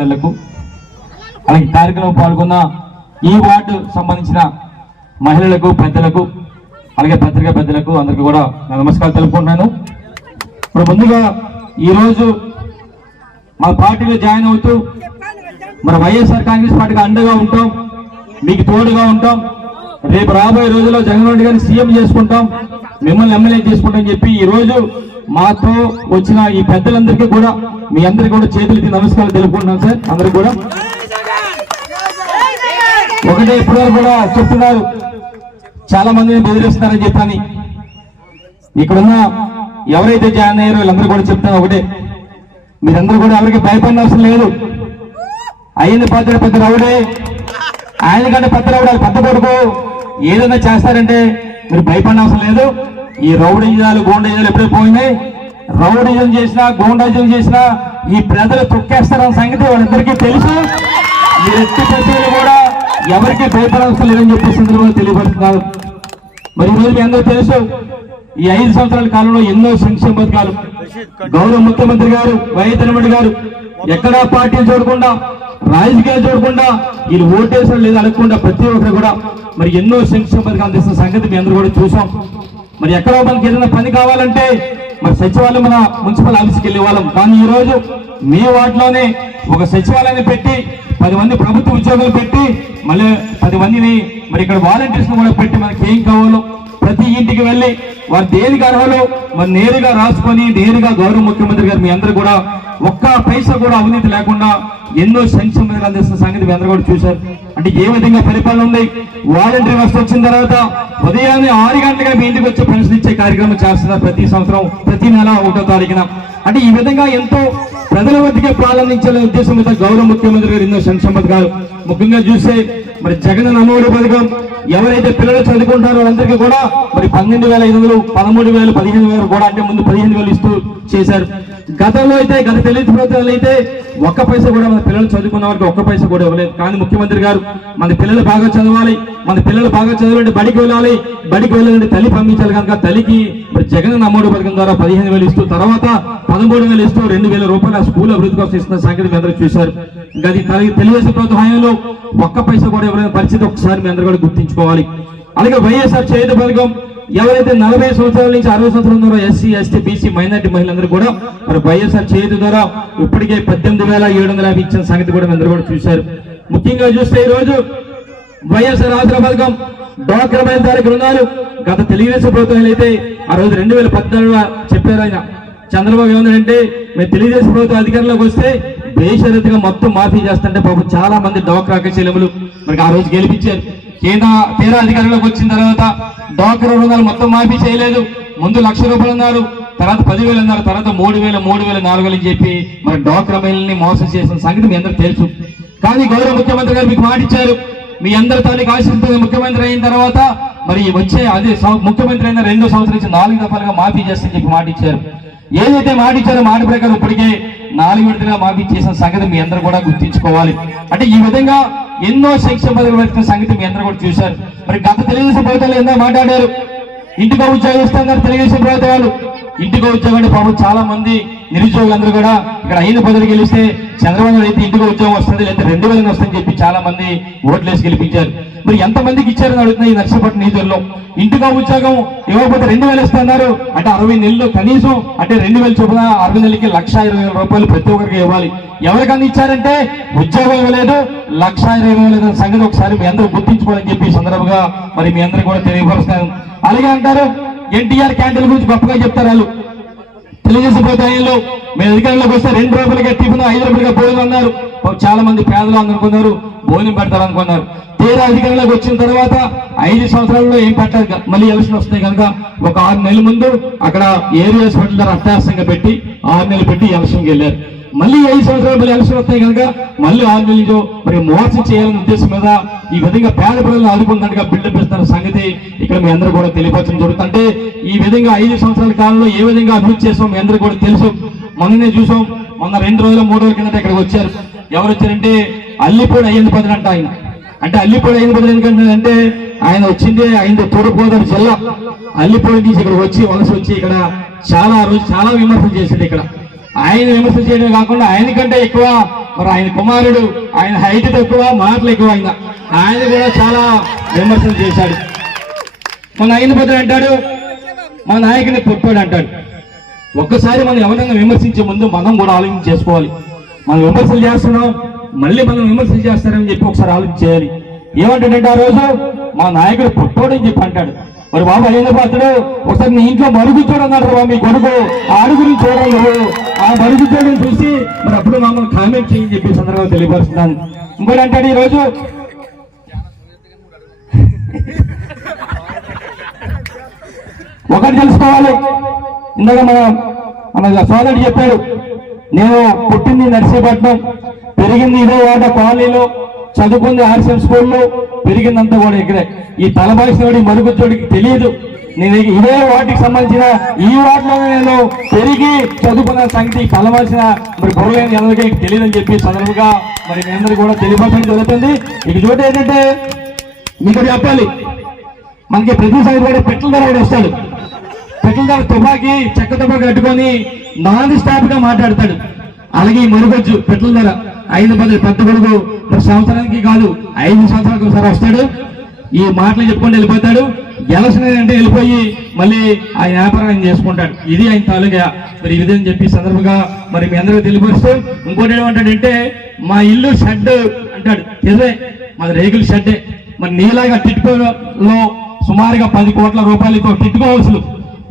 అలాగే కార్యక్రమం పాల్గొన్న ఈ వార్డు సంబంధించిన మహిళలకు పెద్దలకు అలాగే పత్రికా పెద్దలకు అందరికీ కూడా నమస్కారం తెలుపుకుంటున్నాను. ఇప్పుడు ముందుగా ఈరోజు మా పార్టీలో జాయిన్ అవుతూ మన వైఎస్ఆర్ కాంగ్రెస్ పార్టీకి అండగా ఉంటాం, మీకు తోడుగా ఉంటాం, రేపు రాబోయే రోజుల్లో జగన్మోహన్ రెడ్డి గారిని సీఎం చేసుకుంటాం, మిమ్మల్ని ఎమ్మెల్యే చేసుకుంటాం చెప్పి ఈరోజు మాతో వచ్చిన ఈ పెద్దలందరికీ కూడా మీ అందరికీ కూడా చేతులకి నమస్కారాలు తెలుపుకుంటున్నాం సార్. అందరికి కూడా ఒకటే ఇప్పుడు కూడా చెప్తున్నారు, చాలా మందిని బెదిరిస్తున్నారని చెప్పని. ఇక్కడున్న ఎవరైతే జాయిన్ అయ్యారో వీళ్ళందరూ కూడా చెప్తాను ఒకటే, మీరందరూ కూడా ఎవరికి భయపడిన అవసరం లేదు. అయ్యింది పెద్ద రౌడే, ఆయన కంటే పెద్ద రౌడాలు పెద్ద కొడుకు ఏదైనా చేస్తారంటే మీరు భయపడిన అవసరం లేదు. ఈ రౌడీజాలు గోండాజాలు ఎప్పుడూ పోయినాయి. రౌడీజం చేసినా గోండాజం చేసినా ఈ ప్రజలు తొక్కేస్తారన్న సంగతి వాళ్ళందరికీ తెలుసు. మీరు ఎట్టి ప్రజలు కూడా ఎవరికి భయపడవలసిన లేదని చెప్పి సందర్భంగా తెలియపడుతున్నారు. మరి ఈరోజు మీ అందరూ తెలుసు, ఈ 5 సంవత్సరాల కాలంలో ఎన్నో సంక్షేమ పథకాలు గౌరవ ముఖ్యమంత్రి గారు వైఎస్ రెడ్డి గారు ఎక్కడా పార్టీలు చూడకుండా రాజకీయాలు చూడకుండా వీళ్ళు ఓటేసిన లేదు అనకుండా ప్రతి ఒక్కరు కూడా మరి ఎన్నో సంక్షేమ పథకాలు అందిస్తున్న సంగతి మీ అందరూ కూడా చూసాం. మరి ఎక్కడో మనకి ఏదైనా పని కావాలంటే మరి సచివాలయం మన మున్సిపల్ ఆఫీస్కి వెళ్ళే వాళ్ళం, కానీ ఈ రోజు మీ వార్డులోనే ఒక సచివాలయాన్ని పెట్టి 10 మంది ప్రభుత్వ ఉద్యోగులు పెట్టి మళ్ళీ 10 మందిని మరి ఇక్కడ వాలంటీర్స్ కూడా పెట్టి మనకి ఏం కావాలో ప్రతి ఇంటికి వెళ్ళి వారు దేనికి అర్హులు మరి నేరుగా రాసుకొని నేరుగా గౌరవ ముఖ్యమంత్రి గారు మీ అందరూ కూడా ఒక్క పైసా కూడా అవినీతి లేకుండా ఎన్నో సంక్షేమ పథకాలు అందిస్తున్న సంగతి మీ అందరూ కూడా చూశారు. అంటే ఏ విధంగా పరిపాలన ఉంది. వాలంటీర్ వ్యవస్థ వచ్చిన తర్వాత ఉదయాన్నే 6 గంటలుగా మీ ఇంటికి వచ్చి పెన్షన్ ఇచ్చే కార్యక్రమం చేస్తున్నారు ప్రతి సంవత్సరం ప్రతి నెల 1వ తారీఖున. అంటే ఈ విధంగా ఎంతో ప్రజల వద్దకే ప్రారంభించే ఉద్దేశం మీద గౌరవ ముఖ్యమంత్రి గారు ఎన్నో సంక్షేమ పథకాలు ముఖ్యంగా చూస్తే మరి జగన్ అమ్మఒడి పథకం ఎవరైతే పిల్లలు చదువుకుంటారో వాళ్ళందరికీ కూడా మరి 12,500 13,000 15,000 కూడా అంటే ముందు 15,000 ఇస్తూ చేశారు. గతంలో అయితే గత తెలుగు ప్రభుత్వాలు అయితే ఒక్క పైసా కూడా మన పిల్లలు చదువుకున్న వారికి ఒక్క పైసా కూడా ఇవ్వలేదు. కానీ ముఖ్యమంత్రి గారు మన పిల్లలు బాగా చదవాలి, మన పిల్లలు బాగా చదవాలంటే బడికి వెళ్ళాలి, బడికి వెళ్ళాలంటే తల్లి పంపించాలి కనుక తల్లికి మరి జగన్ అమ్మఒడి పథకం ద్వారా 15,000 ఇస్తూ తర్వాత 13,000 ఇస్తూ 2,000 రూపాయల స్కూల్ అభివృద్ధి కోసం ఇస్తున్న సంగతి మీ అందరూ చూశారు. ఇంకా తెలుగుదేశం ప్రభుత్వ హయాంలో ఒక్క పైసా కూడా ఇవ్వలేని పరిస్థితి ఒకసారి మీ అందరూ కూడా గుర్తించుకోవాలి. అలాగే వైఎస్ఆర్ చేయుత పథకం ఎవరైతే 40 సంవత్సరాల నుంచి 60 సంవత్సరాల ఉన్నారో ఎస్సీ ఎస్టీ బీసీ మైనార్టీ మహిళలందరూ కూడా మరి వైఎస్ఆర్ చేయుత ద్వారా ఇప్పటికే 18,750 ఇచ్చిన సంగతి కూడా అందరూ కూడా చూశారు. ముఖ్యంగా చూస్తే ఈ రోజు వైఎస్ఆర్ ఆసరా పథకం డ్వాక్రా మహిళలకు రుణాలు గత తెలుగుదేశం ప్రభుత్వం అయితే ఆ రోజు 2014 చెప్పారు ఆయన చంద్రబాబు ఏమందంటే మేము తెలుగుదేశం ప్రభుత్వం అధికారంలోకి వస్తే బేషరతుగా మొత్తం మాఫీ చేస్తుంటే పాపం చాలా మంది డ్వాక్రా చెల్లెములు మరి ఆ రోజు గెలిపించారు. తీరా అధికారంలోకి వచ్చిన తర్వాత డ్వాక్రా రుణాలు మొత్తం మాఫీ చేయలేదు. ముందు 1,00,000 రూపాయలు అన్నారు, తర్వాత 10,000 అన్నారు, తర్వాత 3,000 3,000 4,000 అని చెప్పి మరి డ్వాక్రా మహిళల్ని మోసం చేసిన సంగతి మీ అందరూ తెలుసు. కానీ గౌరవ ముఖ్యమంత్రి గారు మీకు మాట ఇచ్చారు, మీ అందరి తాలూకు ఆశిస్తుంది ముఖ్యమంత్రి అయిన తర్వాత మరి వచ్చే అదే ముఖ్యమంత్రి అయిన 2 సంవత్సరాల నుంచి 4 దఫాలుగా మాఫీ చేస్తని చెప్పి మాట ఇచ్చారు. ఏదైతే మాట ఇచ్చారో మాట ప్రకారం ఇప్పటికే 4 విడతలుగా మాఫీ చేసిన సంగతి మీ అందరూ కూడా గుర్తించుకోవాలి. అంటే ఈ విధంగా ఎన్నో సంక్షేమ పథకాలు పెట్టిన సంగతి మీ అందరూ కూడా చూశారు. మరి గత తెలుగుదేశం ప్రభుత్వాలు ఎన్నో మాట్లాడారు, ఇంటికో ఉద్యోగం ఇస్తున్నారు తెలుగుదేశం ప్రభుత్వాలు. ఇంటికో ఉద్యోగం అంటే పాపం చాలా మంది నిరుద్యోగులందరూ కూడా ఇక్కడ 5 పదవులు గెలిస్తే చంద్రబాబు అయితే ఇంటికో ఉద్యోగం వస్తుంది లేదా 2,000 వస్తుందని చెప్పి చాలా మంది ఓట్లేసి గెలిపించారు. మరి ఎంతమందికి ఇచ్చారని అడుగుతున్నా ఈ నర్సీపట్నం నిధుల్లో. ఇంటికో ఉద్యోగం ఇవ్వకపోతే 2,000 ఇస్తున్నారు అంటే 60 నెలలు కనీసం అంటే 2,000 చొప్పున 60 నెలలకి 1,20,000 రూపాయలు ప్రతి ఒక్కరికి ఇవ్వాలి. ఎవరికన్నా ఇచ్చారంటే ఉద్యోగం ఇవ్వలేదు, 1,20,000 సంగతి ఒకసారి మీ అందరూ గుర్తించుకోవాలని చెప్పి సందర్భంగా మరి మీ అందరూ కూడా తెలియపరుస్తాను. అలాగే అంటారు ఎన్టీఆర్ క్యాంటీన్ గురించి గొప్పగా చెప్తారు వాళ్ళు. తెలుగుదేశం ప్రభుత్వంలో మేము అధికారంలోకి వస్తే 2 రూపాయలుగా టిఫిన్ 5 రూపాయలుగా భోజనం అన్నారు. చాలా మంది పేదలు అనుకున్నారు భోజనం పెడతారు అనుకున్నారు. తీరా అధికారంలోకి వచ్చిన తర్వాత 5 సంవత్సరాల్లో ఏం పెట్టారు, మళ్ళీ ఎలక్షన్ వస్తాయి కనుక ఒక 6 నెలల ముందు అక్కడ ఏరియా హాస్పిటల్ ద్వారా అత్యాసంగా పెట్టి 6 నెలలు పెట్టి ఎలక్షన్కి వెళ్ళారు. మళ్ళీ 5 సంవత్సరాలు మళ్ళీ ఎలక్షన్ వస్తాయి కనుక మళ్ళీ 6 నెలలు మరి మోసం చేయాలనే ఉద్దేశం మీద ఈ విధంగా పేద ప్రజలను ఆదుకున్నట్టుగా బిల్డప్ ఇస్తున్న సంగతి ఇక్కడ మీ అందరూ కూడా తెలియపరచడం జరుగుతుంటే ఈ విధంగా 5 సంవత్సరాల కాలంలో ఏ విధంగా అభివృద్ధి చేసాం మీ అందరూ కూడా తెలుసు. మొన్ననే చూసాం, మొన్న 2 రోజులు 3 రోజుల కిందట ఇక్కడికి వచ్చారు. ఎవరు వచ్చారంటే అల్లిపూడి అయ్యింది పదవి అంట ఆయన. అంటే అల్లిపూడి అయ్యింది పదవి ఎందుకంటే ఆయన వచ్చింది ఆయన తూర్పుగోదావరి జిల్లా అల్లిపూడి నుంచి ఇక్కడ వచ్చి వలస వచ్చి ఇక్కడ చాలా విమర్శలు చేసింది. ఇక్కడ ఆయన విమర్శ చేయడం కాకుండా ఆయనకంటే ఎక్కువ మరి ఆయన కుమారుడు, ఆయన హైట్ ఎక్కువ, మాటలు ఎక్కువ, ఆయన కూడా చాలా విమర్శలు చేశాడు. మన ఆయన బదులు అంటాడు మా నాయకుని పొట్టాడు అంటాడు. ఒక్కసారి మనం ఎవరైనా విమర్శించే ముందు మనం కూడా ఆలోచన చేసుకోవాలి. మనం విమర్శలు చేస్తున్నాం, మళ్ళీ మనం విమర్శలు చేస్తారని చెప్పి ఒకసారి ఆలోచన చేయాలి. ఏమంటాడంటే ఆ రోజు మా నాయకుడు పొట్టోడు అని చెప్పి అంటాడు. మరి బాబు అయ్యేందుకు అతడు ఒకసారి నీ ఇంట్లో మరుగుచోడు అన్నాడు రా మీ కొడుకు, ఆరుగురిని చూడాలి నువ్వు, ఆ మరుగుచోడుని చూసి మరి అప్పుడు మమ్మల్ని కామెంట్ చేయని చెప్పి సందర్భంగా తెలియపరుస్తున్నాను. ఇంకోటి అంటాడు ఈరోజు ఒకటి తెలుసుకోవాలి. ఇందాక మన సోదరుడు చెప్పాడు, నేను పుట్టింది నర్సీపట్నం, పెరిగింది ఇదే వాడ కాలనీలో, చదువుకుంది ఆర్సీఎం స్కూల్లో, పెరిగిందంతా కూడా ఇక్కడే. ఈ తలబాసినోడి మరుగుచోడికి తెలియదు నేను ఇదే వాటికి సంబంధించిన ఈ వాటిలోనే నేను పెరిగి చదువుకున్న సంగతి కలవాల్సిన మరి గొడవలేని ఎవరికి తెలియదని చెప్పి సందర్భంగా మరి మీ అందరూ కూడా తెలియపరచడం జరుగుతుంది. ఇక చోటు ఏంటంటే మీకు చెప్పాలి, మనకి ప్రతి సంగతి పెట్టల ధర వస్తాడు. పెట్టల ధర తుపాకి చెక్క తుపాకి కట్టుకొని నాన్ స్టాప్ గా మాట్లాడతాడు. అలాగే ఈ మరుగొచ్చు పెట్టల ధర 5 పెద్ద కొడుకు మరి సంవత్సరానికి కాదు 5 సంవత్సరాలకు ఒకసారి వస్తాడు. ఈ మాటలు చెప్పుకొని వెళ్ళిపోతాడు. ఎలక్షన్ అంటే వెళ్ళిపోయి మళ్ళీ ఆ వ్యాపారం ఆయన చేసుకుంటాడు. ఇది ఆయన తాలూకా మరి ఇది అని చెప్పి సందర్భంగా మరి మీ అందరికీ తెలియపరుస్తూ ఇంకోటి ఏమంటాడంటే మా ఇల్లు షెడ్ అంటాడు. నిజమే, మాది రేగుల షెడ్డే. మరి నీలాగా టిట్కోలో సుమారుగా 10 కోట్ల రూపాయలతో టిట్కో హౌస్లు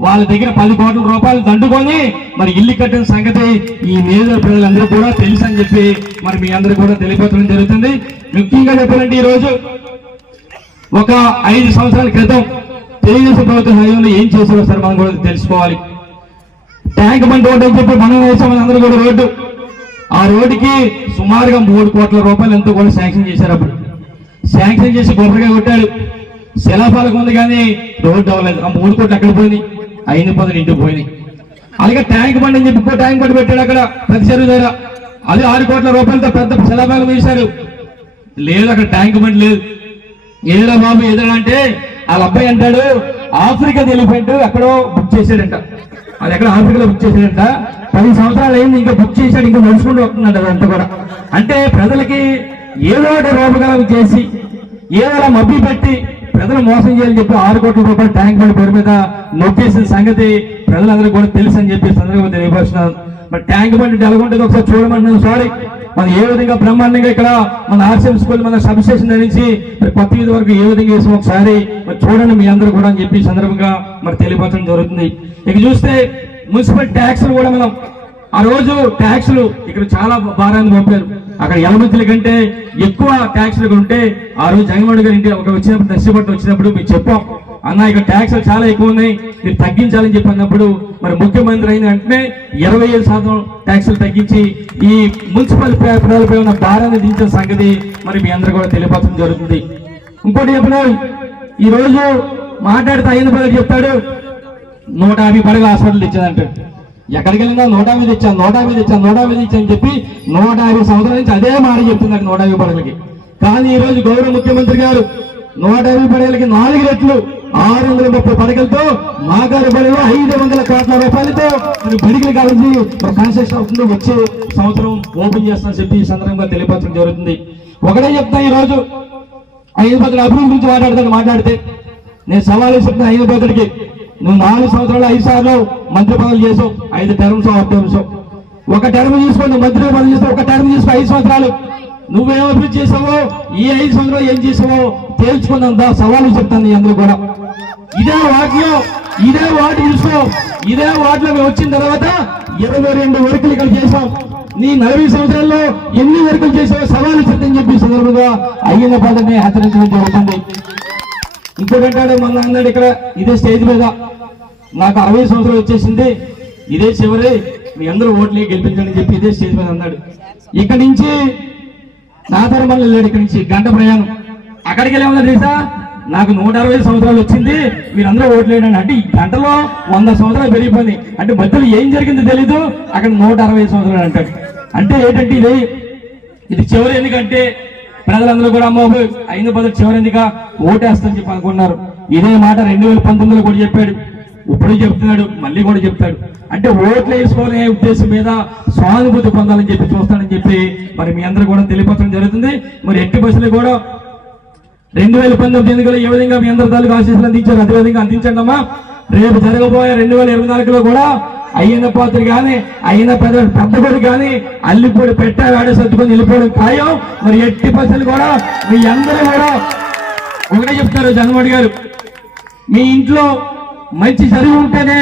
వాళ్ళ దగ్గర 10 కోట్ల రూపాయలు దండుకొని మరి ఇల్లు కట్టిన సంగతి ఈ నియోజక ప్రజలందరూ కూడా తెలుసు అని చెప్పి మరి మీ అందరూ కూడా తెలియపరచడం జరుగుతుంది. ముఖ్యంగా చెప్పాలంటే ఈ రోజు ఒక 5 సంవత్సరాల క్రితం తెలుగుదేశం ప్రభుత్వ హయాంలో ఏం చేశారో సార్ మనం కూడా తెలుసుకోవాలి. ట్యాంక్ బండ్ రోడ్డు అని చెప్పి మనం వేసాం అందరూ కూడా రోడ్డు. ఆ రోడ్డుకి సుమారుగా 3 కోట్ల రూపాయలు ఎంతో కూడా శాంక్షన్ చేశారు. అప్పుడు శాంక్షన్ చేసి గొప్పగా కొట్టాడు. శిలాఫాలకు ఉంది కానీ రోడ్డు అవ్వలేదు. ఆ 3 కోట్లు ఎక్కడ పోయినాయి? 5 పదులు ఇంటికి పోయినాయి. అలాగే ట్యాంక్ బండ్ అని చెప్పి ట్యాంక్ బండ్ పెట్టాడు అక్కడ ప్రతి చెరువు దగ్గర. అది 6 కోట్ల రూపాయలతో పెద్ద శిలాఫాలు వేశారు. లేదు, అక్కడ ట్యాంక్ బండ్ లేదు. ఏదైనా బాబు ఏదైనా అంటే వాళ్ళ అబ్బాయి అంటాడు ఆఫ్రికా ఎలిఫెంట్ ఎక్కడో బుక్ చేశాడంట. అది ఎక్కడ ఆఫ్రికాలో బుక్ చేశాడంట. 10 సంవత్సరాలు అయింది, ఇంకా బుక్ చేశాడు, ఇంకా నడుచుకుంటూ వస్తున్నాడు అదంతా కూడా. అంటే ప్రజలకి ఏదో రూపకలం చేసి ఏదో మబ్బి పెట్టి ప్రజలు మోసం చేయాలని చెప్పి 6 కోట్ల రూపాయలు ట్యాంక్ బండ్ పేరు మీద నొక్కేసిన సంగతి ప్రజలందరూ కూడా తెలుసు అని చెప్పి సందర్భంగా తెలియపరుస్తున్నాను. మరి ట్యాంక్ బండ్ ఎలాగుంటుంది ఒకసారి చూడమంటున్నాను. సారీ, మనం ఏ విధంగా బ్రహ్మాండంగా ఇక్కడ మన ఆర్సీఎం స్కూల్ మన సబ్ స్టేషన్ నుంచి మరి కొత్త వీధి వరకు ఏ విధంగా వేసాం ఒకసారి మరి చూడండి మీ అందరూ కూడా అని చెప్పి సందర్భంగా మరి తెలియపరచడం జరుగుతుంది. ఇక చూస్తే మున్సిపల్ ట్యాక్సులు కూడా మనం ఆ రోజు ట్యాక్సులు ఇక్కడ చాలా భారాన్ని పంపారు. అక్కడ ఎలమంతుల కంటే ఎక్కువ ట్యాక్సులు ఉంటే ఆ రోజు జగన్మోహన్ గారి ఇంటి ఒక వచ్చినప్పుడు నర్సీపట్నం వచ్చినప్పుడు మీకు చెప్పాం, అన్న ఇక్కడ ట్యాక్సులు చాలా ఎక్కువ ఉన్నాయి, మీరు తగ్గించాలని చెప్పి అన్నప్పుడు మరి ముఖ్యమంత్రి అయిన వెంటనే 25% ట్యాక్సులు తగ్గించి ఈ మున్సిపల్ ప్రజలపై ఉన్న భారాన్ని దించిన సంగతి మరి మీ అందరూ కూడా తెలియపరచడం జరుగుతుంది. ఇంకోటి చెప్పిన ఈ రోజు మాట్లాడితే అయిన పదవి చెప్తాడు 150 పడగల హాస్పిటల్ ఇచ్చాదంటాడు. ఎక్కడికి వెళ్ళినా 150 ఇచ్చాను 150 ఇచ్చాను 150 ఇచ్చాను చెప్పి 150 సంవత్సరాల నుంచి అదే మాట చెప్తున్నాడు 150 పడగలకి. కానీ ఈ రోజు గౌరవ ముఖ్యమంత్రి గారు 150 పడగలకి 4 రెట్లు 630 పడగలతో మాగారి బడిలో 500 కోట్ల రూపాయలతో మరి బడికి కలిసి కన్స్ట్రక్షన్ అవుతుంది, వచ్చే సంవత్సరం ఓపెన్ చేస్తానని చెప్పి ఈ సందర్భంగా తెలియపరచడం జరుగుతుంది. ఒకటే చెప్తా, ఈ రోజు 5 పదుల అభివృద్ధి గురించి మాట్లాడితే నేను సవాల్ చెప్తున్నా 5 పదుడికి నువ్వు 4 సంవత్సరాలు 5 సార్లు మంత్రి పదవులు చేసావు, 5 టర్మ్స్ 6 టర్మ్స్. ఒక టర్మ్ తీసుకొని మంత్రి పదవులు చేస్తావు, ఒక టర్మ్ తీసుకో 5 సంవత్సరాలు. నువ్వేం అభివృద్ధి చేసావో ఈ 5 సంవత్సరాలు ఏం చేసావో తేల్చుకున్నంత సవాలు చెప్తాను అందరూ కూడా. ఇదే వాటి చూసుకో, ఇదే వాటిలో మేము వచ్చిన తర్వాత 22 వర్కులు ఇక్కడ చేసాం. నీ 40 సంవత్సరాల్లో ఎన్ని వర్కులు చేసావో సవాలు చెప్తాని చెప్పి సందర్భంగా అయిన పదవిని హెచ్చరించడం జరుగుతుంది. ఇంకోటంటాడు మన అన్నాడు ఇక్కడ ఇదే స్టేజ్ మీద నాకు 60 సంవత్సరాలు వచ్చేసింది, ఇదే చివరి, మీ అందరూ ఓట్లే గెలిపించండి చెప్పి ఇదే స్టేజ్ మీద అన్నాడు. ఇక్కడి నుంచి నాదరమల్లి వెళ్ళాడు, ఇక్కడి నుంచి గంట ప్రయాణం. అక్కడికి వెళ్ళామన్నా తెలుసా, నాకు 160 సంవత్సరాలు వచ్చింది, మీరందరూ ఓట్లేయండి అంటే ఈ గంటలో 100 సంవత్సరాలు పెరిగిపోయింది. అంటే మధ్యలో ఏం జరిగిందో తెలీదు, అక్కడ 160 సంవత్సరాలు అంటాడు. అంటే ఏంటంటే ఇది చివరి ఎందుకంటే ప్రజలందరూ కూడా అమ్మ 5 పదవి చివరి ఎందుక ఓటేస్తామని చెప్పి అనుకున్నారు. ఇదే మాట 2019లో కూడా చెప్పాడు. ఇప్పుడు చెప్తున్నాడు, మళ్ళీ కూడా చెప్తాడు. అంటే ఓట్లు వేసుకోవాలనే ఉద్దేశం మీద సానుభూతి పొందాలని చెప్పి చూస్తానని చెప్పి మరి మీ అందరూ కూడా తెలియపరచడం జరుగుతుంది. మరి ఎట్టి బస్సులు కూడా 2019 ఎన్నికలు ఏ విధంగా మీ అందరి తాలూకు ఆశీస్సులు అందించారు అదేవిధంగా అందించండి అమ్మా. రేపు జరగబోయే 2024లో కూడా అయ్యన్న పాత్ర కానీ అయ్యన్న పెద్దపడి కానీ అల్లిపూడి పెట్టాడే సర్దుకొని వెళ్ళిపోవడం ఖాయం. మరి ఎట్టి బస్సులు కూడా మీ అందరూ కూడా ఒకటే చెప్తారు, జగన్మోహన్ గారు మీ ఇంట్లో మంచి జరిగి ఉంటేనే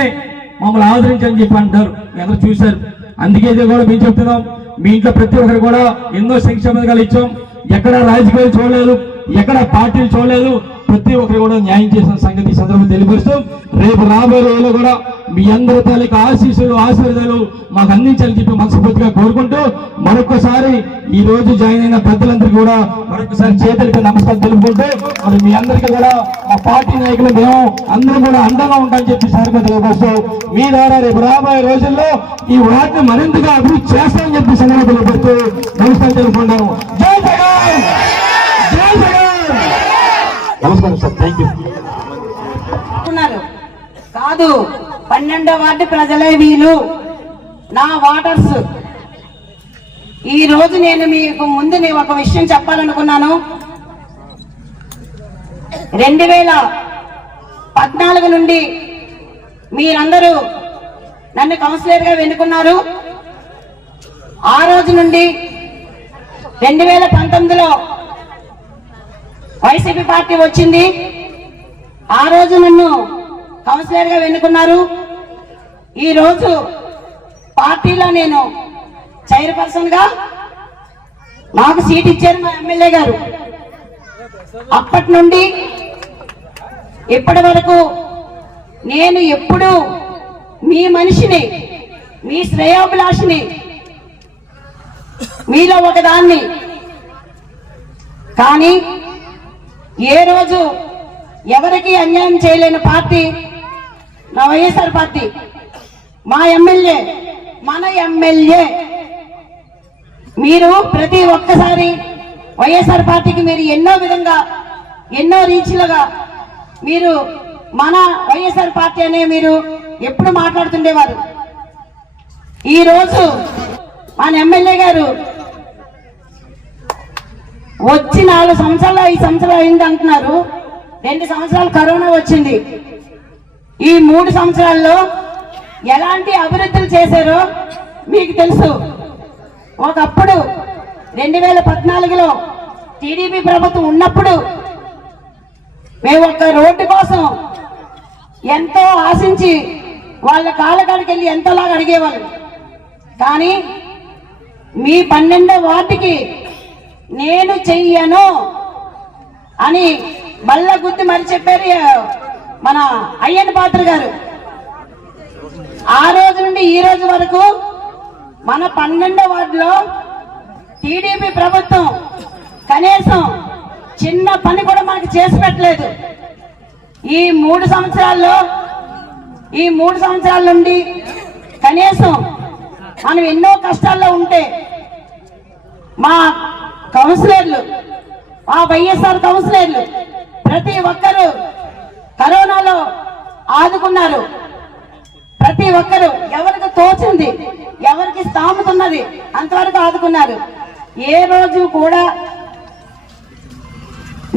మమ్మల్ని ఆదరించని చెప్పి అంటారు. మీ అందరూ చూశారు. అందుకే కూడా మేము చెప్తున్నాం, మీ ఇంట్లో ప్రతి ఒక్కరు కూడా ఎన్నో సంక్షేమ పథకాలు ఇచ్చాం. ఎక్కడ రాజకీయాలు చూడలేదు, ఎక్కడ పార్టీలు చూడలేదు, ప్రతి ఒక్కరు కూడా న్యాయం చేసిన సంగతి సందర్భం తెలియపరుస్తూ రేపు రాబోయే రోజుల్లో కూడా మీ అందరి తాలూకు ఆశీర్వాదాలు మాకు అందించాలని చెప్పి మనస్ఫూర్తిగా కోరుకుంటూ మరొకసారి ఈ రోజు జాయిన్ అయిన పెద్దలందరికీ కూడా మరొకసారి చేతులకి నమస్కారం తెలుపుకుంటూ మరి మీ అందరికీ కూడా మా పార్టీ నాయకులు మేము అందరూ కూడా అందంగా ఉంటామని చెప్పి సారిగా తెలియపరుస్తూ మీ ద్వారా రేపు రాబోయే రోజుల్లో ఈ వాటిని మరింతగా అభివృద్ధి చేస్తామని చెప్పి సందర్భం తెలియపరుస్తూ నమస్కారం తెలుపుకుంటాము. జై జగన్, జై జగన్. నమస్కారం సార్, థ్యాంక్ యూ. కాదు 12వ వార్డు ప్రజలే వీలు నా వాటర్స్. ఈ రోజు నేను మీకు ముందు ఒక విషయం చెప్పాలనుకున్నాను. 2014 నుండి మీరందరూ నన్ను కౌన్సిలర్ గా ఎన్నుకున్నారు. ఆ రోజు నుండి 2019లో వైసీపీ పార్టీ వచ్చింది. ఆ రోజు నన్ను కౌన్సిలర్ గా ఎన్నుకున్నారు. ఈ రోజు పార్టీలో నేను చైర్పర్సన్ గా నాకు సీట్ ఇచ్చారు మా ఎమ్మెల్యే గారు. అప్పటి నుండి ఇప్పటి వరకు నేను ఎప్పుడూ మీ మనిషిని, మీ శ్రేయోభిలాషిని, మీలో ఒకదాన్ని. కానీ ఏ రోజు ఎవరికి అన్యాయం చేయలేని పార్టీ నా వైఎస్ఆర్ పార్టీ. మా ఎమ్మెల్యే, మన ఎమ్మెల్యే. మీరు ప్రతి ఒక్కసారి వైఎస్ఆర్ పార్టీకి మీరు ఎన్నో విధంగా ఎన్నో రీచ్లుగా మీరు మన వైఎస్ఆర్ పార్టీ అనే మీరు ఎప్పుడు మాట్లాడుతుండేవారు. ఈ రోజు మన ఎమ్మెల్యే గారు వచ్చి 4 సంవత్సరాలు 5 సంవత్సరాలు అయింది అంటున్నారు. 2 సంవత్సరాలు కరోనా వచ్చింది. ఈ 3 సంవత్సరాల్లో ఎలాంటి అభివృద్ధులు చేశారో మీకు తెలుసు. ఒకప్పుడు 2014లో టీడీపీ ప్రభుత్వం ఉన్నప్పుడు మేము ఒక రోడ్డు కోసం ఎంతో ఆశించి వాళ్ళ కాళ్ళకాడికి వెళ్ళి ఎంతోలాగా అడిగేవాళ్ళు. కానీ మీ 12వ వార్డుకి నేను చెయ్యను అని బల్ల గుద్ది మరి చెప్పారు మన అయ్యన్న పాత్ర గారు. ఆ రోజు నుండి ఈ రోజు వరకు మన 12వ వార్డులో టీడీపీ ప్రభుత్వం కనీసం చిన్న పని కూడా మనకు చేసి పెట్టలేదు. ఈ 3 సంవత్సరాల నుండి కనీసం మనం ఎన్నో కష్టాల్లో ఉంటే మా కౌన్సిలర్లు, మా వైఎస్ఆర్ కౌన్సిలర్లు ప్రతి ఒక్కరూ కరోనాలో ఆదుకున్నారు. ప్రతి ఒక్కరూ ఎవరికి తోచింది, ఎవరికి స్థామతున్నది అంతవరకు ఆదుకున్నారు. ఏ రోజు కూడా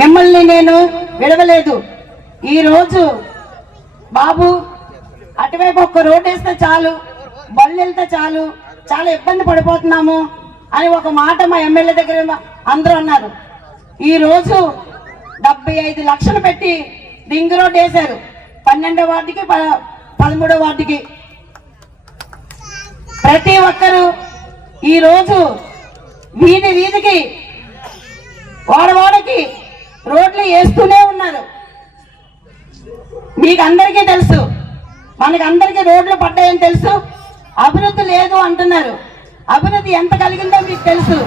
మిమ్మల్ని నేను విడవలేదు. ఈ రోజు బాబు అటువైపు ఒక్క రోడ్డు వేస్తే చాలు, బళ్ళు వెళ్తే చాలు, చాలా ఇబ్బంది పడిపోతున్నాము అని ఒక మాట మా ఎమ్మెల్యే దగ్గర అందరూ అన్నారు. ఈ రోజు 75 లక్షలు పెట్టి రింగ్ రోడ్ వేశారు 12వ వార్డుకి 13వ వార్డుకి. ప్రతి ఒక్కరూ ఈ రోజు వీధికి వాడవాడకి రోడ్లు వేస్తూనే ఉన్నారు. మీకు అందరికీ తెలుసు, మనకి అందరికీ రోడ్లు పడ్డాయని తెలుసు. అభివృద్ధి లేదు అంటున్నారు. అభివృద్ధి ఎంత కలిగిందో మీకు తెలుసు.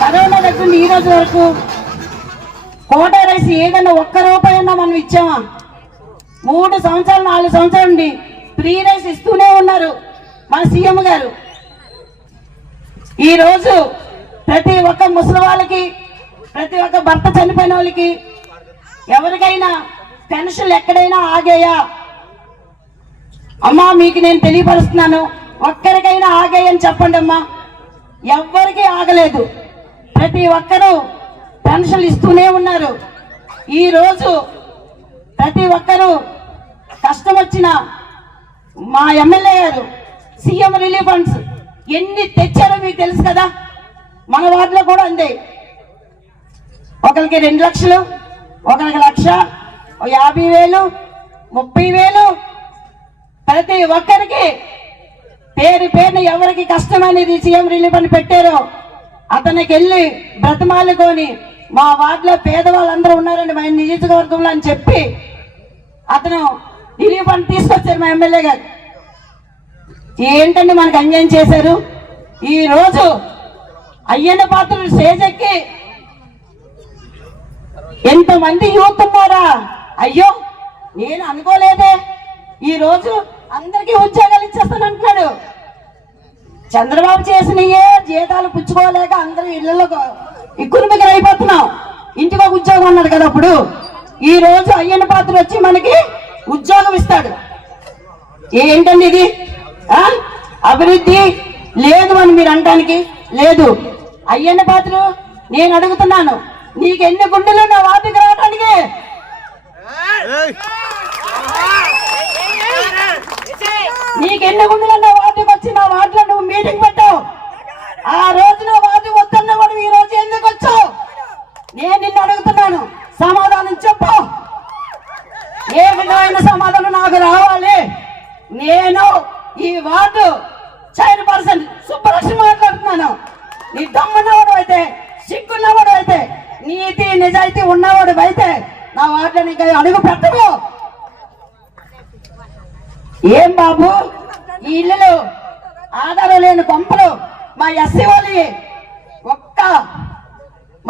కరోనా దగ్గర ఈ రోజు వరకు కోటా రైస్ ఏదన్నా ఒక్క రూపాయన్నా మనం ఇచ్చామా? 3 సంవత్సరాలు 4 సంవత్సరాల నుండి ఫ్రీ రైస్ ఇస్తూనే ఉన్నారు మన సీఎం గారు. ఈ రోజు ప్రతి ఒక్క ముసలి వాళ్ళకి, ప్రతి ఒక్క భర్త చనిపోయిన వాళ్ళకి ఎవరికైనా పెన్షన్లు ఎక్కడైనా ఆగాయా? అమ్మా మీకు నేను తెలియపరుస్తున్నాను, ఒక్కరికైనా ఆగాయని చెప్పండి అమ్మా. ఎవ్వరికీ ఆగలేదు. ప్రతి ఒక్కరూ పెన్షన్లు ఇస్తూనే ఉన్నారు. ఈ రోజు ప్రతి ఒక్కరూ కష్టం వచ్చిన మా ఎమ్మెల్యే గారు సీఎం రిలీఫ్ ఫండ్స్ ఎన్ని తెచ్చారో మీకు తెలుసు కదా. మన వార్డులో కూడా అందే. ఒకరికి 2 లక్షలు, ఒకరికి 1,00,000, 50,000, 30,000 ప్రతి ఒక్కరికి పేరు పేరున ఎవరికి కష్టమనేది సీఎం రిలీఫ్ అని పెట్టారో అతనికి వెళ్ళి బ్రతమాలుకొని మా వార్డులో పేదవాళ్ళందరూ ఉన్నారండి మా నియోజకవర్గంలో అని చెప్పి అతను రిలీఫ్ ఫండ్ తీసుకొచ్చారు మా ఎమ్మెల్యే గారు. ఏంటండి మనకు అన్యాయం చేశారు. ఈ రోజు అయ్యన్న పాత్రుడు స్టేజ్ ఎక్కి ఎంతమంది యూత్ ఉన్నారా, అయ్యో నేను అనుకోలేదే, ఈ రోజు అందరికీ ఉద్యోగాలు ఇచ్చేస్తానంటున్నాడు. చంద్రబాబు చేసినయే జీతాలు పుచ్చుకోలేక అందరూ ఇళ్లలో ఇక్కురు దగ్గర అయిపోతున్నాం. ఇంటికి ఒక ఉద్యోగం ఉన్నాడు కదా. అప్పుడు ఈ రోజు అయ్యన్న పాత్ర వచ్చి మనకి ఉద్యోగం ఇస్తాడు. ఏంటండి ఇది? అభివృద్ధి లేదు అని మీరు అనడానికి లేదు. అయ్యన్న పాత్ర నేను అడుగుతున్నాను, నీకు ఎన్ని గుండెలు నా వార్డుకి రావడానికి? నీకెన్ని గుండెలు నా వార్డుకి వచ్చి నా వార్డులో నువ్వు మీటింగ్ పెట్టావు. ఆ రోజు నా వార్డు వద్దన్నా కూడా ఈ రోజు ఎందుకు వచ్చావు? నేను నిన్ను అడుగుతున్నాను, సమాధానం చెప్పు. ఏ విధమైన సమాధానం నాకు రావాలి. నేను ఈ వార్డు చైర్పర్సన్ సుబ్బలక్ష్మి మాట్లాడుతున్నాను. నీ దమ్మున్నవాడు అయితే, సిగ్గున్నవాడు అయితే, నీతి నిజాయితీ ఉన్నవాడు అయితే నా వార్డులో నీకు అడుగు పెట్టవు. ఏం బాబు ఈ ఇల్లులు ఆధారం లేని కొంపలు మా ఎస్సీ వాళ్ళు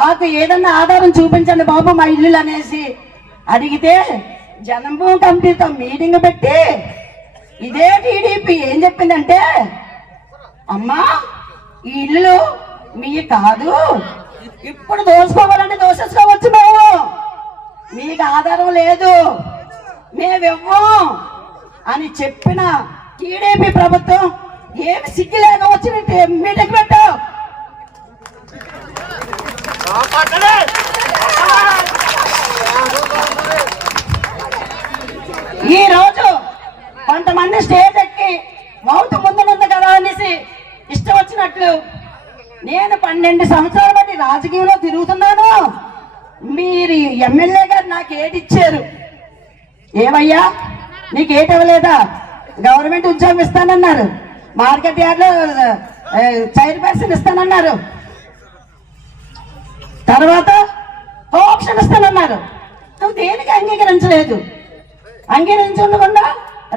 మాకు ఏదన్నా ఆధారం చూపించండి బాబు మా ఇల్లులు అనేసి అడిగితే జనంభూమి కమిటీతో మీటింగ్ పెట్టి ఇదే టీడీపీ ఏం చెప్పిందంటే, అమ్మా ఈ ఇల్లు మీ కాదు, ఇప్పుడు దోసుకోవాలంటే దోసేసుకోవచ్చు, మేము మీకు ఆధారం లేదు, మేమివ్వం అని చెప్పిన టీడీపీ ప్రభుత్వం ఏమి సిగ్గు లేక వచ్చినట్టు మీటింగ్ పెట్టావు. ఈ రోజు కొంతమంది స్టేజ్ ఎక్కి మౌత్ ముందునుంది కదా అనేసి ఇష్టం వచ్చినట్లు, నేను 12 సంవత్సరాల బట్టి రాజకీయంలో తిరుగుతున్నాను. మీరు ఎమ్మెల్యే గారు నాకు ఏటిచ్చారు? ఏమయ్యా నీకు ఏటి ఇవ్వలేదా? గవర్నమెంట్ ఉద్యోగం ఇస్తానన్నారు, మార్కెట్ యార్డ్లో చైర్పర్సన్ ఇస్తానన్నారు, తర్వాత ఆప్షన్ ఇస్తానన్నారు. నువ్వు దేనికి అంగీకరించలేదు. అంగీకరించకుండా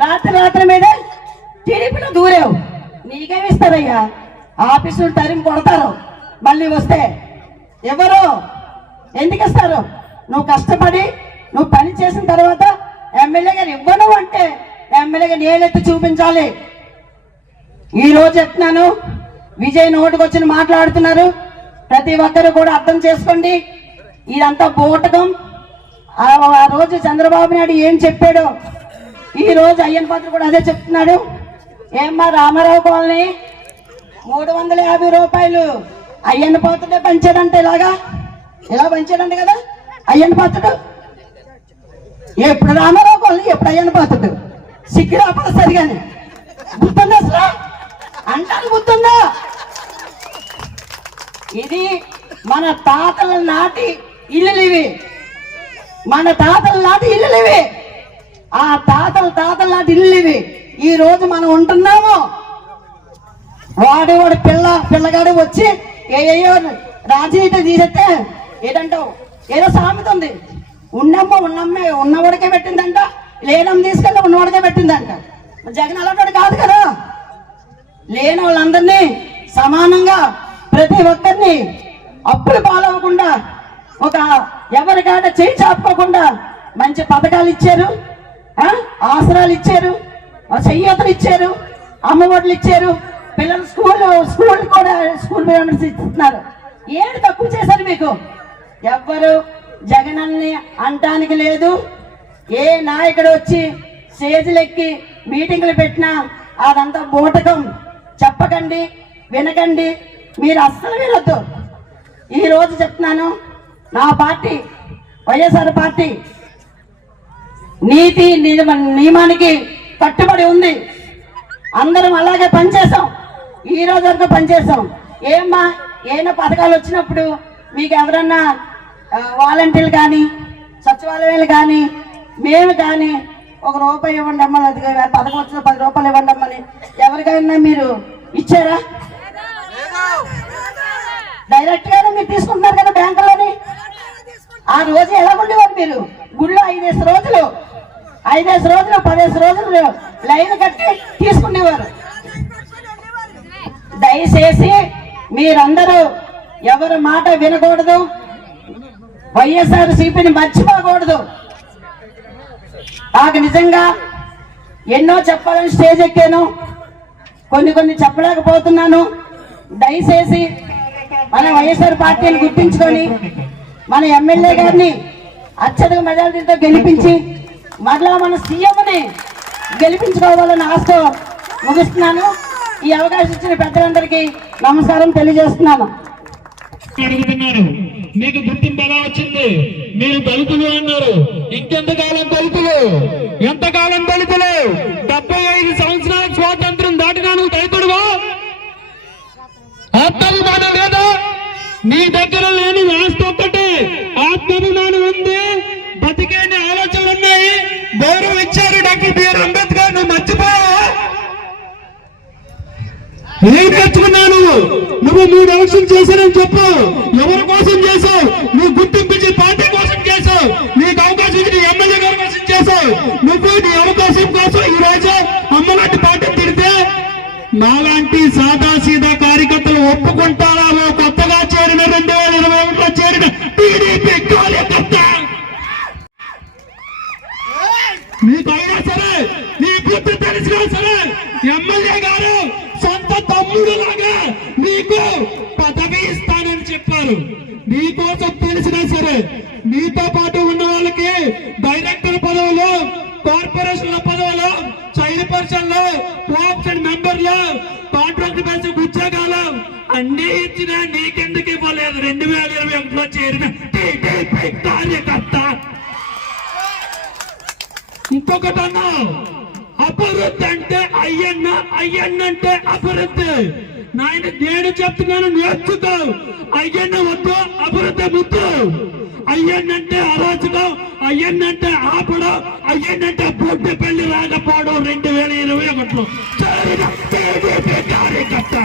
రాత్రి మీద టీడీపీలో దూరావు. నీకేమి ఇస్తారయ్యా? ఆఫీసులు తరిమి కొడతారు. మళ్ళీ వస్తే ఎవరు ఎందుకు ఇస్తారు? నువ్వు కష్టపడి నువ్వు పని చేసిన తర్వాత ఎమ్మెల్యే గారు ఇవ్వను అంటే ఎమ్మెల్యే గారు నేలెత్తి చూపించాలి. ఈ రోజు చెప్తున్నాను, విజయ్ నోటుకు వచ్చి మాట్లాడుతున్నారు. ప్రతి ఒక్కరు కూడా అర్థం చేసుకోండి, ఇదంతా బోటకం. ఆ రోజు చంద్రబాబు నాయుడు ఏం చెప్పాడో ఈ రోజు అయ్యన్న పాత్ర కూడా అదే చెప్తున్నాడు. ఏమ్మా రామారావు కాలనీ 350 రూపాయలు అయ్యన్న పాత్రుడే పంచాడంటే ఇలా పంచాడంటే కదా అయ్యన్న పాత్రుడు. ఎప్పుడు రామారావు కాలనీ, ఎప్పుడు అయ్యన్న పాత్రుడు? సిగ్గు రాపడ సరిగానే గుర్తుందా? అసలు అంటాను గుర్తుందా? ఇది మన తాతల నాటి ఇల్లులు ఇవి, మన తాతల నాటి ఇల్లులు ఇవి, ఆ తాతల నాటి ఇల్లు ఇవి. ఈ రోజు మనం ఉంటున్నాము. వాడు పిల్లగాడు వచ్చి ఏయో రాజనీతి తీసేస్తే ఏదంటావు? ఏదో సామెత ఉంది, ఉన్నమ్మే ఉన్నవాడికే పెట్టిందంట, లేనమ్మ తీసుకెళ్ళి ఉన్నవాడికే పెట్టిందంట. జగన్ అలాంటి కాదు కదా. లేని వాళ్ళందరినీ సమానంగా ప్రతి ఒక్కరిని అప్పులు పాలవకుండా, ఒక ఎవరికాడ చేయి చాపుకోకుండా మంచి పథకాలు ఇచ్చారు, ఆసరాలు ఇచ్చారు, చెయ్యతలు ఇచ్చారు, అమ్మఒడులు ఇచ్చారు, పిల్లలు స్కూల్ కూడా స్కూల్ పేమెంట్స్ ఇస్తున్నారు. ఏది తక్కువ చేశారు మీకు? ఎవ్వరు జగనన్ని అంటానికి లేదు. ఏ నాయకుడు వచ్చి స్టేజ్లెక్కి మీటింగ్లు పెట్టినా అదంతా బూటకం. చెప్పకండి, వినకండి, మీరు అస్సలు వినొద్దు. ఈరోజు చెప్తున్నాను, నా పార్టీ వైఎస్ఆర్ పార్టీ నీతి నియమానికి కట్టుబడి ఉంది. అందరం అలాగే పనిచేసాం, ఈ రోజు వరకు పనిచేసాం. ఏమ్మా ఏమైనా పథకాలు వచ్చినప్పుడు మీకు ఎవరన్నా వాలంటీర్లు కానీ సచివాలయాలు కానీ మేము కానీ ₹1 ఇవ్వండి అమ్మ, అది పథకం వచ్చిన ₹10 ఇవ్వండి అమ్మని ఎవరికైనా మీరు ఇచ్చారా? డైరెక్ట్ గానే మీరు తీసుకుంటున్నారు కదా బ్యాంకులోని. ఆ రోజు ఎలా ఉండేవారు మీరు? గుళ్ళో 5 రోజులు 10 రోజులు లైన్ కట్టి తీసుకునేవారు. దయచేసి మీరందరూ ఎవరి మాట వినకూడదు, వైఎస్ఆర్ సిపిని మర్చిపోకూడదు. నాకు నిజంగా ఎన్నో చెప్పాలని స్టేజ్ ఎక్కాను, కొన్ని చెప్పలేకపోతున్నాను. దయచేసి మన వైఎస్ఆర్ పార్టీని గుర్తించుకొని మన ఎమ్మెల్యే గారిని అత్యధిక మెజారిటీతో గెలిపించి మరలా మన సీఎంని గెలిపించుకోవాలని ఆశతో ముగిస్తున్నాను. ఈ అవకాశం ఇచ్చిన పెద్దలందరికీ నమస్కారం తెలియజేస్తున్నాను. మీకు గుర్తింపు ఎలా వచ్చింది? మీరు దళితులు అన్నారు. ఇంకెంతకాలం దళితులు? ఎంతకాలం దళితులు? 75 సంవత్సరాల స్వాతంత్రం దాటినా నువ్వు దళితుడువా? ఆత్మాభిమానం లేదా? నీ దగ్గర లేని ఆస్తి ఒక్కటే, ఆత్మాభిమానం ఉంది, బతికేని ఆలోచనలు ఉన్నాయి, గౌరవం ఇచ్చారు డాక్టర్ బిఆర్ అంబేద్కర్. నువ్వు మర్చిపోయావా? ఏం తెచ్చుకున్నావు నువ్వు? 3 ఎలక్షన్ చేశానని చెప్పు. ఎవరి కోసం చేశావు? నువ్వు గుర్తింపించి పార్టీ కోసం చేశావు. నీకు అవకాశం ఇచ్చి ఎమ్మెల్యే గారి కోసం చేశావు. నువ్వు నీ అవకాశం కోసం ఈ రోజు అమ్మలాంటి పార్టీ తిడితే నాలాంటి సాదాసీదా కార్యకర్తలు ఒప్పుకుంటారా? కొత్తగా చేరిన 2021లో చేరిన టీడీపీ కార్యకర్త నీకైనా సరే, నీ బుద్ధి తెలిసినా సరే, ఎమ్మెల్యే గారు సొంత తమ్ముడు లాగా నీకు పదవి ఇస్తానని చెప్పారు. నీకోసం తెలిసినా సరే, నీతో పాటు ఉన్న వాళ్ళకి డైరెక్టర్ పదవులు, కార్పొరేషన్ల పదవులు, చైర్పర్సన్లు, కోఆప్షన్ మెంబర్లు, కాంట్రాక్ట్ బేసిక్ ఉద్యోగాలు అన్ని ఇచ్చినా నీకెందుకు ఇవ్వలేదు? 2021లో చేరిన టీడీపీ కార్యకర్త. ఇంకొకటి అన్నా, అభివృద్ధి అంటే అయ్యన్న అంటే అభివృద్ధి. నేను చెప్తున్నాను, నేర్చుకో. అయ్యన్న వద్దు, అభివృద్ధి ముద్దు. అయ్యన్నంటే అరాచకం, అయ్యన్నంటే ఆపడం, అయ్యన్నంటే బొడ్డు పెళ్లి రాకపోవడం. 2021లో చేరిన టీడీపీ కార్యకర్త.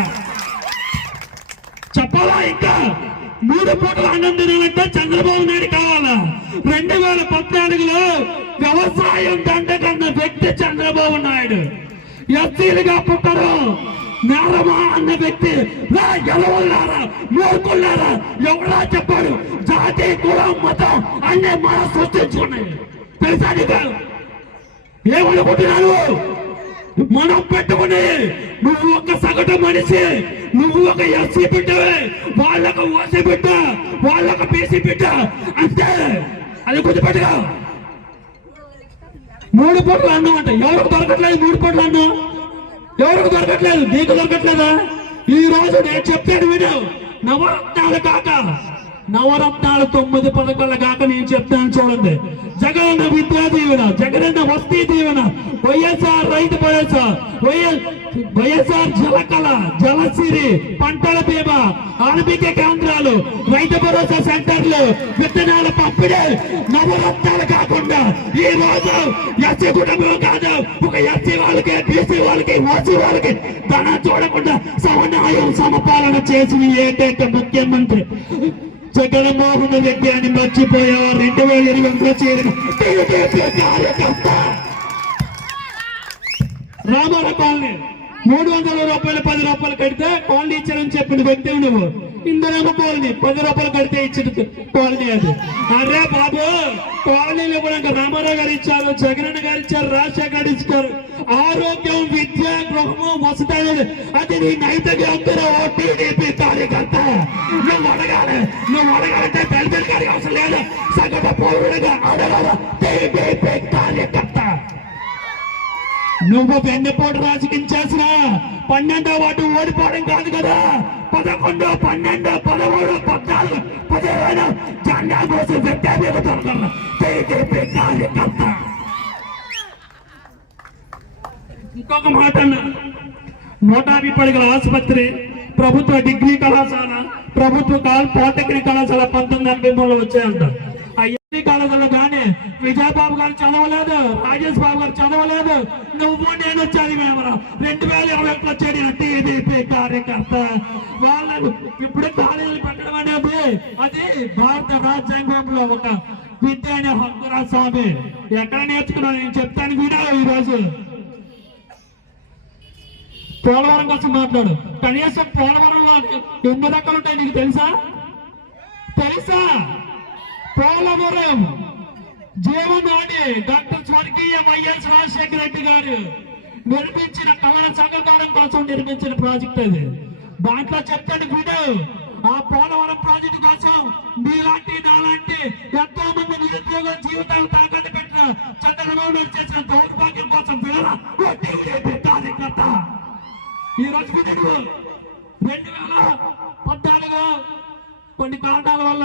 చెప్పాలా? ఇంకా 3 పూటలు అన్నం తినాలంటే చంద్రబాబు నాయుడు కావాలా? 2014లో వ్యవసాయం దండకన్న వ్యక్తి చంద్రబాబు నాయుడు. ఎస్సీలుగా పుట్టరు, నేరమా అన్న వ్యక్తి. ఎలవల్లారా, మూర్ఖుల్లారా, ఎవరా చెప్పాడు? జాతి, కులం, మతం అన్నీ మనం సృష్టించుకున్నాయి. తెలుసా నీకు? ఏమనుకుంటున్నాను? మనం పెట్టుకుని నువ్వు ఒక సగటు మనిషి, నువ్వు ఒక ఎస్సీ బిడ్డవే, వాళ్ళకు ఓసీ బిడ్డ, వాళ్ళకు బీసీ బిడ్డ అంతే. అది గుర్తుపెట్టుగా. 3 పూటలు అన్నం అంటే ఎవరికి దొరకట్లేదు? 3 పూటలు అన్నం ఎవరికి దొరకట్లేదు? నీకు దొరకట్లేదా? ఈ రోజు నేను చెప్పాను విను. నవరత్నాలు కాక, నవరత్నాలు 9 పథకాలు కాక నేను చెప్తాను చూడండి. జగనన్న విద్యా దీవెన, జగనన్న వస్తీ దీవెన, వైఎస్ఆర్ రైతు భరోసా, వైఎస్ఆర్ జలకళ, జలసిరి, పంటల బీమా, ఆర్బిక కేంద్రాలు, రైతు భరోసా సెంటర్లు, విత్తనాల పంపిణీ. నవరత్నాలు కాకుండా ఈ రోజు ఎస్సీ కుటుంబం కాదు, ఒక ఎస్సీ వాళ్ళకి, బీసీ వాళ్ళకి, ఓసీ వాళ్ళకి ధన చూడకుండా సమన్వయం, సమపాలన చేసిన ఏకైక ముఖ్యమంత్రి జగన్మోహన్ రెడ్డి అని మర్చిపోయావా? 2021లో చేరిన టీడీపీ కార్యకర్త. రామారావు కాలనీ 300 రూపాయలు 10 రూపాయలు కడితే కాలనీ ఇచ్చారని చెప్పిన వ్యక్తి నువ్వు. ఇందరేమో కాలనీ 10 రూపాయలు కడితే ఇచ్చిన కాలనీ అది. అరే బాబు, కాలనీలు కూడా రామారావు గారు ఇచ్చారు, జగనన్న గారు ఇచ్చారు, రాజశేఖర్ గారు ఇచ్చారు. ఆరోగ్యం, విద్య, గృహము, వసతి అనేది అది నీ నైతిక హక్కురా. టీడీపీ కార్యకర్త నువ్వు అడగాలంటే దళితుల గారి అవసరం లేదు, సగటు పౌరుడిగా అడగాల. టీడీపీ కార్యకర్త నువ్వు వెన్నెపోటు రాజకీయం చేసిన 12వ వార్డు ఓడిపోవడం కాదు కదా, 11, 12, 13, 14, 15 జెండా కోసం ఇంకొక మాట అన్నా, 150 పడగల ఆసుపత్రి, ప్రభుత్వ డిగ్రీ కళాశాల, ప్రభుత్వ పాలిటెక్నిక్ కళాశాల 1983లో వచ్చాయంట. అయ్యీ కళాశాల కానీ విజయబాబు గారు చదవలేదు, రాజేష్ బాబు గారు చదవలేదు, నువ్వు నేను చదివేమరా. 2021 వచ్చాడు టీడీపీ కార్యకర్త. వాళ్ళకు ఇప్పుడు కాలేజీలు పెట్టడం అనేది అది భారత రాజ్యాంగంలో ఒక విద్య అనే హక్కురా స్వామి. ఎక్కడ నేర్చుకున్నాను నేను చెప్తాను కూడా. ఈ రోజు పోలవరం కోసం మాట్లాడు. కనీసం పోలవరంలో ఎన్ని రకాలు ఉంటాయి నీకు తెలుసా? పోలవరం జీవనాడి డాక్టర్ స్వర్గీయ వైఎస్ రాజశేఖర రెడ్డి గారు నిర్మించిన కళల సంఘకారం కోసం నిర్మించిన ప్రాజెక్ట్ అది. దాంట్లో చెప్తాను వీడు. ఆ పోలవరం ప్రాజెక్టు కోసం మీలాంటి నాలాంటి ఎంతో మంది నిరుద్యోగ జీవితాలు తాకట్టు పెట్టిన చంద్రబాబు నాయుడు చేసిన దౌర్భాగ్యం కోసం కార్యకర్త ఈ రోజు 2014 కొన్ని కారణాల వల్ల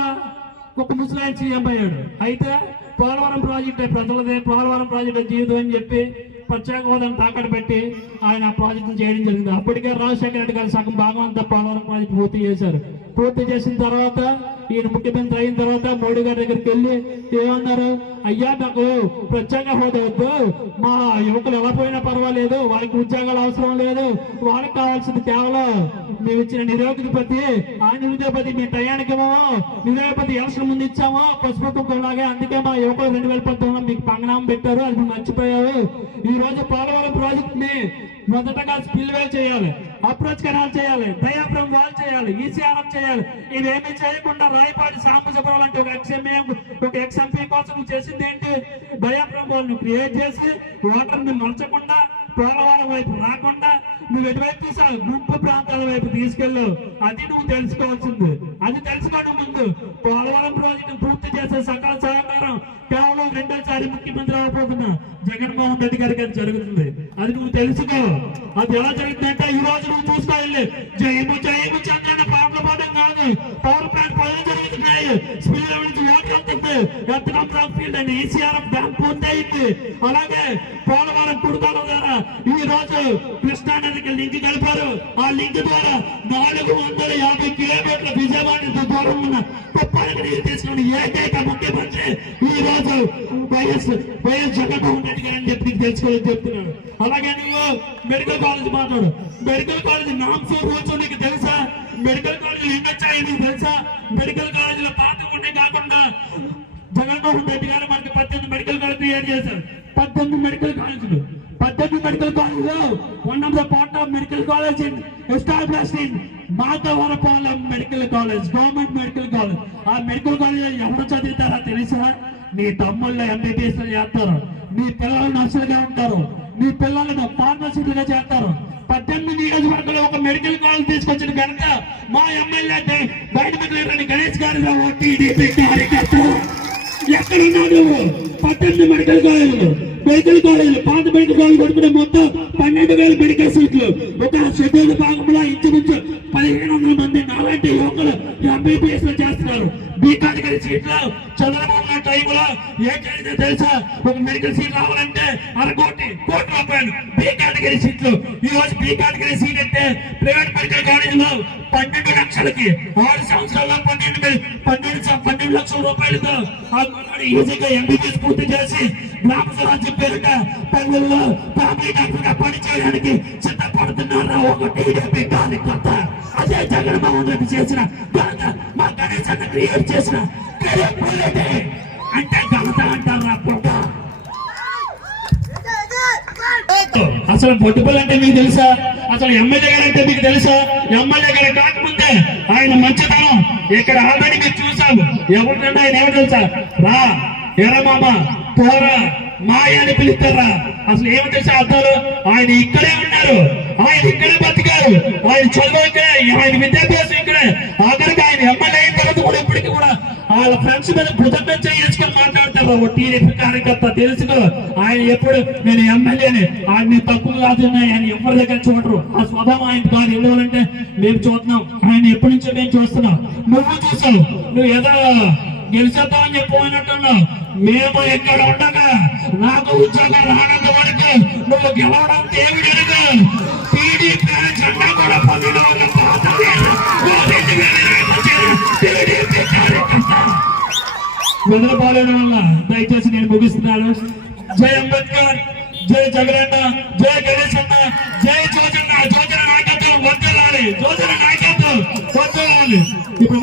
ఒక ముస్లిం సీఎం అయ్యాడు. అయితే పోలవరం ప్రాజెక్టు ప్రజలదే, పోలవరం ప్రాజెక్టు జీవితం అని చెప్పి ప్రత్యేక హోదాను తాకట్టు పెట్టి ఆయన ఆ ప్రాజెక్టును చేయడం జరిగింది. అప్పటికే రాజశేఖర రెడ్డి గారు సగం భాగం అంతా పోలవరం ప్రాజెక్టు పూర్తి చేశారు. పూర్తి చేసిన తర్వాత ఈయన ముఖ్యమంత్రి అయిన తర్వాత మోడీ గారి దగ్గరికి వెళ్ళి ఏమన్నారు, అయ్యా నాకు ప్రత్యేక హోదా వద్దు, మా యువకులు ఎలా పోయినా పర్వాలేదు, వాళ్ళకి ఉద్యోగాలు అవసరం లేదు, వాళ్ళకి కావాల్సింది కేవలం మేము ఇచ్చిన నిరుద్యోగపతి, ఆ నిరుద్యోగపతి మీ టయానికి ఇవ్వము, నిరుద్యోగపతి ఎలక్షన్ ముందు ఇచ్చాము పసుపు కుంకుమలాగే, అందుకే మా యువకులు 2019 మీకు పంగనామం పెట్టారు, అది మర్చిపోయారు. ఈ రోజు పోలవరం ప్రాజెక్ట్ ని మొదటగా స్పిల్వే చేయాలి, అప్రోచ్ కెనాల్ చేయాలి, దయాపురం వాల్ చేయాలి, ఈసీఆర్ఎం చేయాలి. ఇవేమీ చేయకుండా రాయపాటి సాంబశివరావు లాంటి ఒక ఎక్స్ఎంపీ కోసం నువ్వు చేసింది ఏంటి? దయాపురం వాల్ ను క్రియేట్ చేసి వాటర్ని మలచకుండా, పోలవరం వైపు రాకుండా నువ్వు ఎటువైపు చూసావు, గుంపు ప్రాంతాల వైపు తీసుకెళ్ళు. అది నువ్వు తెలుసుకోవాల్సింది. అది తెలుసుకోవడం ముందు పోలవరం ప్రాజెక్టు పూర్తి చేసే సకల సహకారం కేవలం రెండోసారి ముఖ్యమంత్రి అవబోతున్న జగన్మోహన్ రెడ్డి గారికి అది జరుగుతుంది. అది నువ్వు తెలుసుకో. అది ఎలా జరుగుతుందంటే ఈ రోజు నువ్వు చూసుకోవాలి. జయము జయము చంద్రన్న పాటలు పాడడం కాదు, పవర్ ప్లాంట్ పనులు జరుగుతున్నాయి, స్పిల్ నుంచి వాటర్ వెళ్తుంది, ఎత్తడం ఫీల్డ్ అని ఈసీఆర్ఎఫ్ డ్యామ్ పూర్తి అయింది. అలాగే పోలవరం కుడుకాల ద్వారా ఈ రోజు కృష్ణా నదికి లింక్ కలిపారు. ఆ లింక్ ద్వారా 450 కిలోమీటర్ల విజయవాడ దూరం ఉన్న కుప్పాలకు నీరు తీసుకుని ఏకైక ముఖ్యమంత్రి ఈ రోజు వైఎస్ జగన్మోహన్ రెడ్డి గారు అని చెప్పి తెలుసుకోవాలని చెప్తున్నాడు. అలాగే నువ్వు మెడికల్ కాలేజ్ మాట్లాడు. మెడికల్ కాలేజ్ నామ్స్ రూల్స్ నీకు తెలుసా? మెడికల్ కాలేజీలు ఎన్ని వచ్చాయి నీకు తెలుసా? మెడికల్ కాలేజీలో పాత ఉండే కాకుండా జగన్మోహన్ రెడ్డి గారు మనకి 18 మెడికల్ కాలేజ్ క్రియేట్ చేశారు. 18 మెడికల్ కాలేజీలు. 18 మెడికల్ కాలేజీలో one of the part of medical college in established in Madhavarapalem medical college, government medical college. ఆ మెడికల్ కాలేజ్ ఎవరు చదువుతారా తెలుసా? నీ తమ్ముళ్ళ ఎంబీబీఎస్ చేస్తారు, నీ పిల్లలు నర్సులుగా ఉంటారు, నీ పిల్లలను ఫార్మసిస్టులుగా చేస్తారు. 18 నియోజకవర్గంలో ఒక మెడికల్ కాలేజ్ తీసుకొచ్చిన కనుక మా ఎమ్మెల్యే బయట గణేష్ గారిలో టీడీపీ కార్యకర్త ఎక్కడున్నావు నువ్వు? 18 మెడికల్ కాలేజీలు, పాత మెడికల్ కాలేజ్ కొడుకునే మొత్తం 12,000 మెడికల్ సీట్లు. ఒక షెడ్యూల్ భాగంలో ఇంచుమించు 1,500 మంది నాలాంటి యువకులు ఎంబీబీఎస్ లో చేస్తున్నారు. బీ కేటగిరీ సీట్లు చంద్రబాబు నాయుడు టైంలో ఏం జరిగిందో తెలుసా? ఒక మెడికల్ సీట్ రావాలంటే కోటి రూపాయలు బీ కేటగిరీ సీట్లు. ఈ రోజు బీ కేటగిరీ సీట్ అంటే ప్రైవేట్ మెడికల్ కాలేజీలో 12 లక్షలకి 6 సంవత్సరాల్లో 12 లక్షల రూపాయలతో ఈజీగా ఎంబీబీఎస్ పూర్తి చేసి గ్రామ స్వరాజ్యం పేరుట పల్లెల్లో ఫ్యామిలీ డాక్టర్ గా పనిచేయడానికి సిద్ధపడుతున్నారా ఒక టీడీపీ కార్యకర్త. అదే జగన్మోహన్ రెడ్డి చేసిన ఘనత, మా గణేష్ అన్న క్రియేట్ చేసిన అంటే ఘనత అంటారా? అసలు పొట్టుపల్లి అంటే మీకు తెలుసా? అసలు ఎమ్మెల్యే గారు అంటే మీకు తెలుసా? ఎమ్మెల్యే గారు కాకముందే ఆయన మంచితనం ఇక్కడ ఆల్రెడీ మీరు చూసాము. ఎవరికన్నా ఆయన ఎవరు తెలుసా? రా ఎరమామ పోరా మాయ అని పిలుస్తారా? అసలు ఏమి తెలుసా అర్థాలు? ఆయన ఇక్కడే ఉన్నారు, ఆయన ఇక్కడే బతికారు, ఆయన చదువు ఇక్కడే, ఆయన విద్యాభ్యాసం ఇక్కడే. ఆఖరికి ఆయన ఎమ్మెల్యే అయిన తర్వాత కూడా ఇప్పటికీ కూడా వాళ్ళ ఫ్రెండ్స్ మీద భుజం మీద చేసుకొని మాట్లాడతారు. కాదు, ఒక టీడీపీ కార్యకర్త తెలుసుకో. ఆయన ఎప్పుడు నేను ఎమ్మెల్యేని ఆయన తక్కువ కాదు, ఆయన ఎవరి దగ్గర చూడరు. ఆ స్వభావం ఆయన కాదు. ఎందువల్లంటే మేము చూస్తున్నాం, ఆయన ఎప్పటి నుంచో మేము చూస్తున్నాం. నువ్వు చూసావు, నువ్వు ఏదో గెలిచేద్దామని చెప్పినట్టున్నావు. మేము ఎక్కడ ఉండగా నాకు ఉద్యోగం రానంత వరకు నువ్వు గెలవడం దేవుడు ఎరుగు. టీడీపీ జెండా కూడా పొందిన వెదలపాలైన వల్ల దయచేసి నేను ముగిస్తున్నాను. జై అంబేద్కర్, జై జగనన్న, జై గణేష్ అన్న, జై జోజన్న. జోజన నాయకత్వం వద్దలాలి, జోజన నాయకత్వం వద్దలాలి. ఇప్పుడు